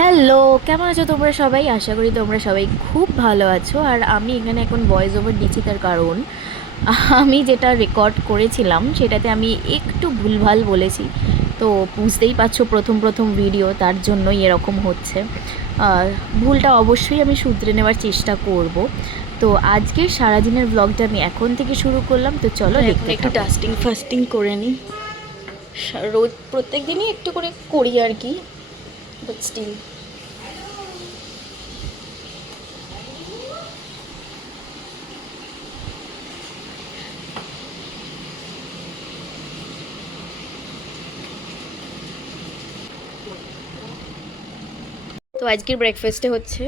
Hello কেমন আছো তোমরা সবাই? আশা করি তোমরা সবাই খুব ভালো আছো। আর আমি এখানে এখন ভয়েস ওভার দিচ্ছি তার কারণ আমি যেটা রেকর্ড করেছিলাম সেটাতে আমি একটু ভুলভাল বলেছি। তো বুঝতেই পারছ প্রথম প্রথম ভিডিও তার জন্যই এরকম হচ্ছে। আর ভুলটা অবশ্যই আমি শুধরে নেওয়ার চেষ্টা করব। তো আজকের সারাদিনের ব্লগটা আমি এখন থেকে শুরু করলাম। তো চলো দেখতে একটু ডাস্টিং ফাস্টিং করে নিই রোজ প্রত্যেক দিনই একটু করে করি আর কি। বাট স্টিল তো আজকের ব্রেকফাস্টে হচ্ছে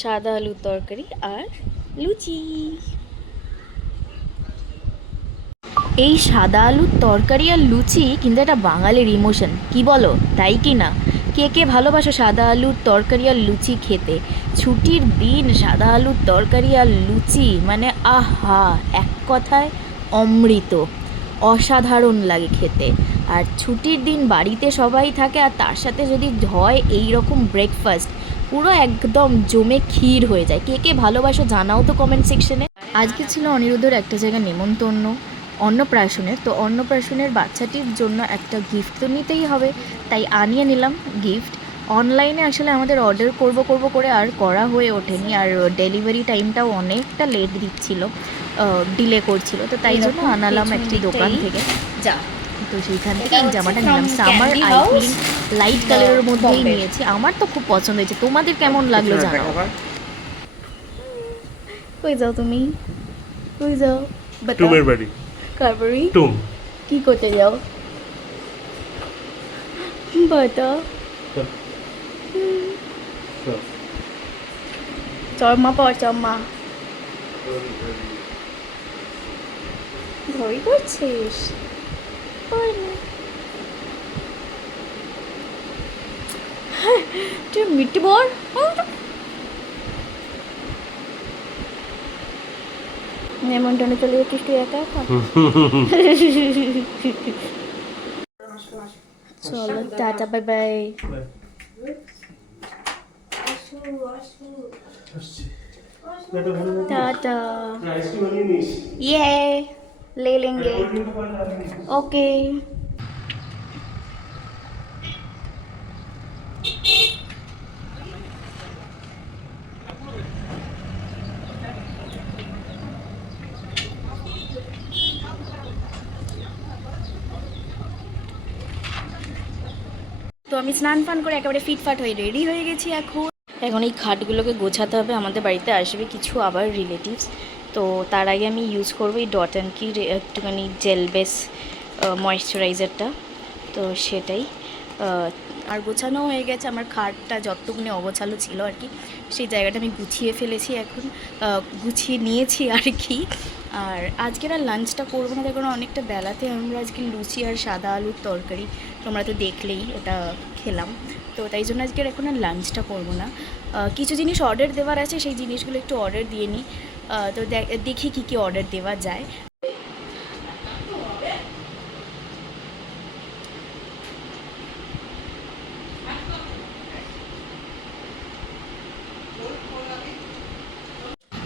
সাদা আলুর তরকারি আর লুচি। এই সাদা আলুর তরকারি আর লুচি কিন্তু একটা বাঙালির ইমোশন কি বলো? তাই কি না? কে কে ভালোবাসো সাদা আলুর তরকারি আর লুচি খেতে? ছুটির দিন সাদা আলুর তরকারি আর লুচি মানে আহা, এক কথায় অমৃত। অসাধারণ লাগে খেতে। আর ছুটির দিন বাড়িতে সবাই থাকে আর তার সাথে যদি হয় এই রকম ব্রেকফাস্ট পুরো একদম জমে ক্ষীর হয়ে যায়। কে কে ভালোবাসো জানাও তো কমেন্ট সেকশনে আজকে ছিল অনিরুদ্ধর একটা জায়গায় নেমন্তন্ন। অন্নপ্রাশনের তো অন্নপ্রাশনের বাচ্চাটির জন্য একটা গিফট তো নিতেই হবে। তাই আনিয়ে নিলাম গিফট অনলাইনে আসলে আমাদের অর্ডার করব করব করে আর করা হয়ে ওঠেনি। আর ডেলিভারি টাইমটাও অনেকটা লেট দিচ্ছিল ডিলে করছিল। তো তাই জন্য আনালাম একটি দোকান থেকে। যা তো সেইখান থেকে এই জামাটা নিলাম। সামার লাইট কালারের মধ্যেই নিয়েছি। আমার তো খুব পছন্দ হয়েছে। তোমাদের কেমন লাগল জানাও। কই যাও তুমি? কই যাও? টুমের বাড়ি কারবারি টুম কি করতে যাও? বাতা চরমা পাওয়ার চম্মা ভয় করছিস। হ্যাঁ, তুই মিট্টি বল নেমন্তনে চলে যাচ্ছিস তুই একা একা চলো টাটা বাই বাই टाटा ये ले लेंगे ओके আমি স্নান ফান করে একেবারে ফিটফাট হয়ে রেডি হয়ে গেছি এখন। এখন এই খাটগুলোকে গোছাতে হবে, আমাদের বাড়িতে আসবে কিছু আবার রিলেটিভস তো তার আগে আমি ইউজ করব এই ডট অ্যান্ড কি একটুখানি জেল বেস ময়শ্চারাইজারটা তো সেটাই আর গোছানো হয়ে গেছে। আমার খাটটা যতটুকুনি অগোছালো ছিল আর কি, সেই জায়গাটা আমি গুছিয়ে ফেলেছি এখন। গুছিয়ে নিয়েছি আর কি। আর আজকের আর লাঞ্চটা করব না কারণ অনেকটা বেলাতে আমরা আজকে লুচি আর সাদা আলুর তরকারি, তোমরা তো দেখলেই ওটা খেলাম। তো তাই জন্য আজকের এখন আর লাঞ্চটা করব না। কিছু জিনিস অর্ডার দেওয়ার আছে, সেই জিনিসগুলো একটু অর্ডার দিয়ে নিই তো দেখি কী কী অর্ডার দেওয়া যায়।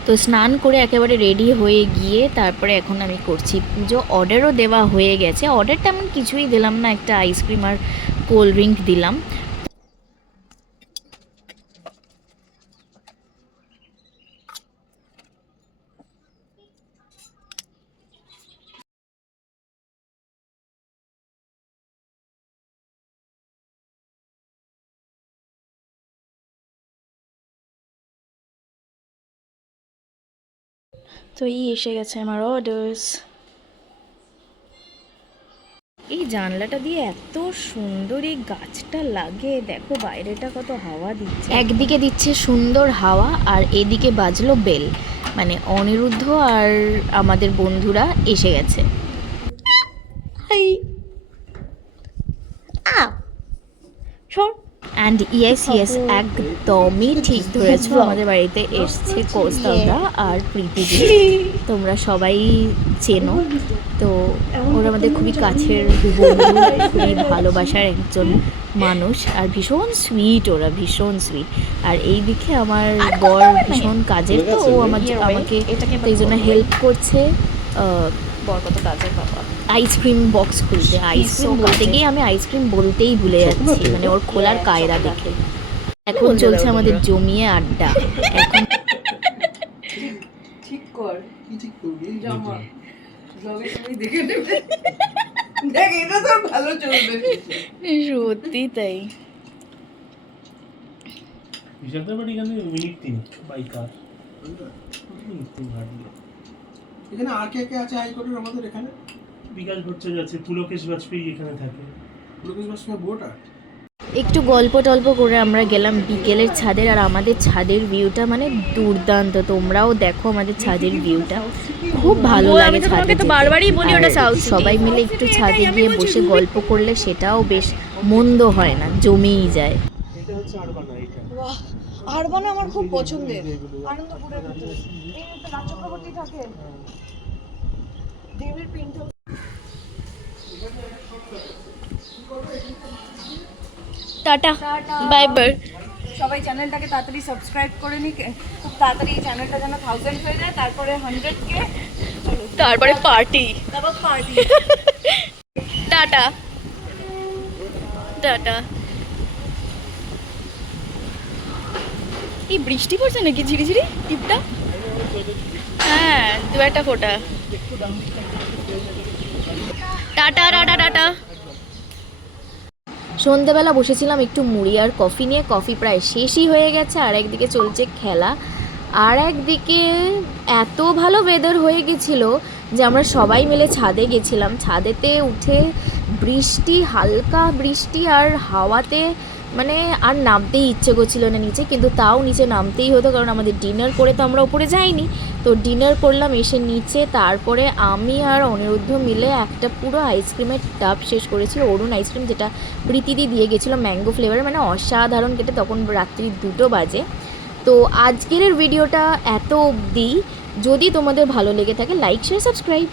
তো স্নান করে একেবারে রেডি হয়ে গিয়ে তারপরে এখন আমি করছি পুজো। অর্ডারও দেওয়া হয়ে গেছে। অর্ডার তেমন কিছুই দিলাম না। একটা আইসক্রিম আর কোল্ড ড্রিঙ্ক দিলাম। তো এই এসে গেছে আমার অর্ডার্স এই জানলাটা দিয়ে এত সুন্দর এই গাছটা লাগে। দেখো বাইরেটা কত হাওয়া দিচ্ছে। একদিকে দিচ্ছে সুন্দর হাওয়া আর এদিকে বাজলো বেল। মানে অনিরুদ্ধ আর আমাদের বন্ধুরা এসে গেছে। হাই। শোন অ্যান্ড ইয়েস ইয়েস একদমই ঠিক ধরেছো আমাদের বাড়িতে এসছে কৌস্তবরা আর প্রীতি তোমরা সবাই চেনো তো ওরা আমাদের খুবই কাছের বন্ধু খুবই ভালোবাসার একজন মানুষ আর ভীষণ সুইট ওরা ভীষণ সুইট আর এই দিকে আমার বর ভীষণ কাজের তো ও আমার আমাকে এই জন্য হেল্প করছে বর কত কাজের বাবা। আইসক্রিম বক্স খুলতে আইসক্রিম বলতে গিয়ে আমি আইসক্রিম বলতেই ভুলে যাচ্ছি। মানে ওর খোলার কায়দা দেখে। এখন চলছে আমাদের জমিয়ে আড্ডা। এখন ঠিক কর। কি ঠিক করবি? জামা। দেখে দেখ এটা তো ভালো চলবে। সত্যি তাই। বিশালদের বাড়ি এখানে মিনিট তিন। বাই কার মিনিট তিন হাঁটলে। এখানে আর কে কে আছে হাইকোর্টের আমাদের এখানে? বিকাশ ভট্টাচার্য আছে পুলকেশ বাজপেয়ী এখানে থাকে। লোকেশ বাসময় ভোটার? একটু গল্প টল্প করে আমরা গেলাম বিকেলের ছাদের আর আমাদের ছাদের ভিউটা মানে দুর্দান্ত। তোমরাও দেখো আমাদের ছাদের ভিউটা খুব ভালো লাগে আমি তো তোমাকে ছাদে তো বারবারই বলি ওটা সবাই মিলে একটু ছাদে গিয়ে বসে গল্প করলে সেটাও বেশ মন্দ হয় না জমেই যায়। হচ্ছে আরবানা এটা বাহ আরবানা আমার খুব পছন্দের। আনন্দপুরের ভেতরে এই তো রাজ চক্রবর্তী থাকে। দেবের পেন্ট টাটা বাই বাই। সবাই চ্যানেলটাকে তাড়াতাড়ি সাবস্ক্রাইব করে নি খুব তাড়াতাড়ি এই চ্যানেলটা যেন থাউজেন্ড হয়ে যায় তারপরে হান্ড্রেড কে তারপরে পার্টি তারপর পার্টি টাটা। টাটা। বৃষ্টি পড়ছে নাকি? ঝিরিঝিরি? টিপটা? হ্যাঁ দু একটা ফোটা। Tata tata tata. সন্ধেবেলা বসেছিলাম একটু মুড়ি আর কফি নিয়ে। কফি প্রায় শেষই হয়ে গেছে, আর একদিকে চলছে খেলা। আর একদিকে এত ভালো ওয়েদার হয়ে গেছিল যে আমরা সবাই মিলে ছাদে গেছিলাম। ছাদেতে উঠে বৃষ্টি, হালকা বৃষ্টি আর হাওয়াতে মানে আর নামতেই ইচ্ছে করছিল না নিচে কিন্তু তাও নিচে নামতেই হতো, কারণ আমাদের ডিনার করে তো আমরা উপরে যাইনি। তো ডিনার করলাম, এসে নিচে তারপরে আমি আর অনিরুদ্ধ মিলে একটা পুরো আইসক্রিমের টাব শেষ করেছিল, অরুণ আইসক্রিম যেটা প্রীতিদি দিয়ে গেছিল ম্যাঙ্গো ফ্লেভার মানে অসাধারণ কেটে তখন রাত্রি দুটো বাজে। তো আজকের ভিডিওটা এত অবধি। যদি তোমাদের ভালো লেগে থাকে লাইক শেয়ার সাবস্ক্রাইব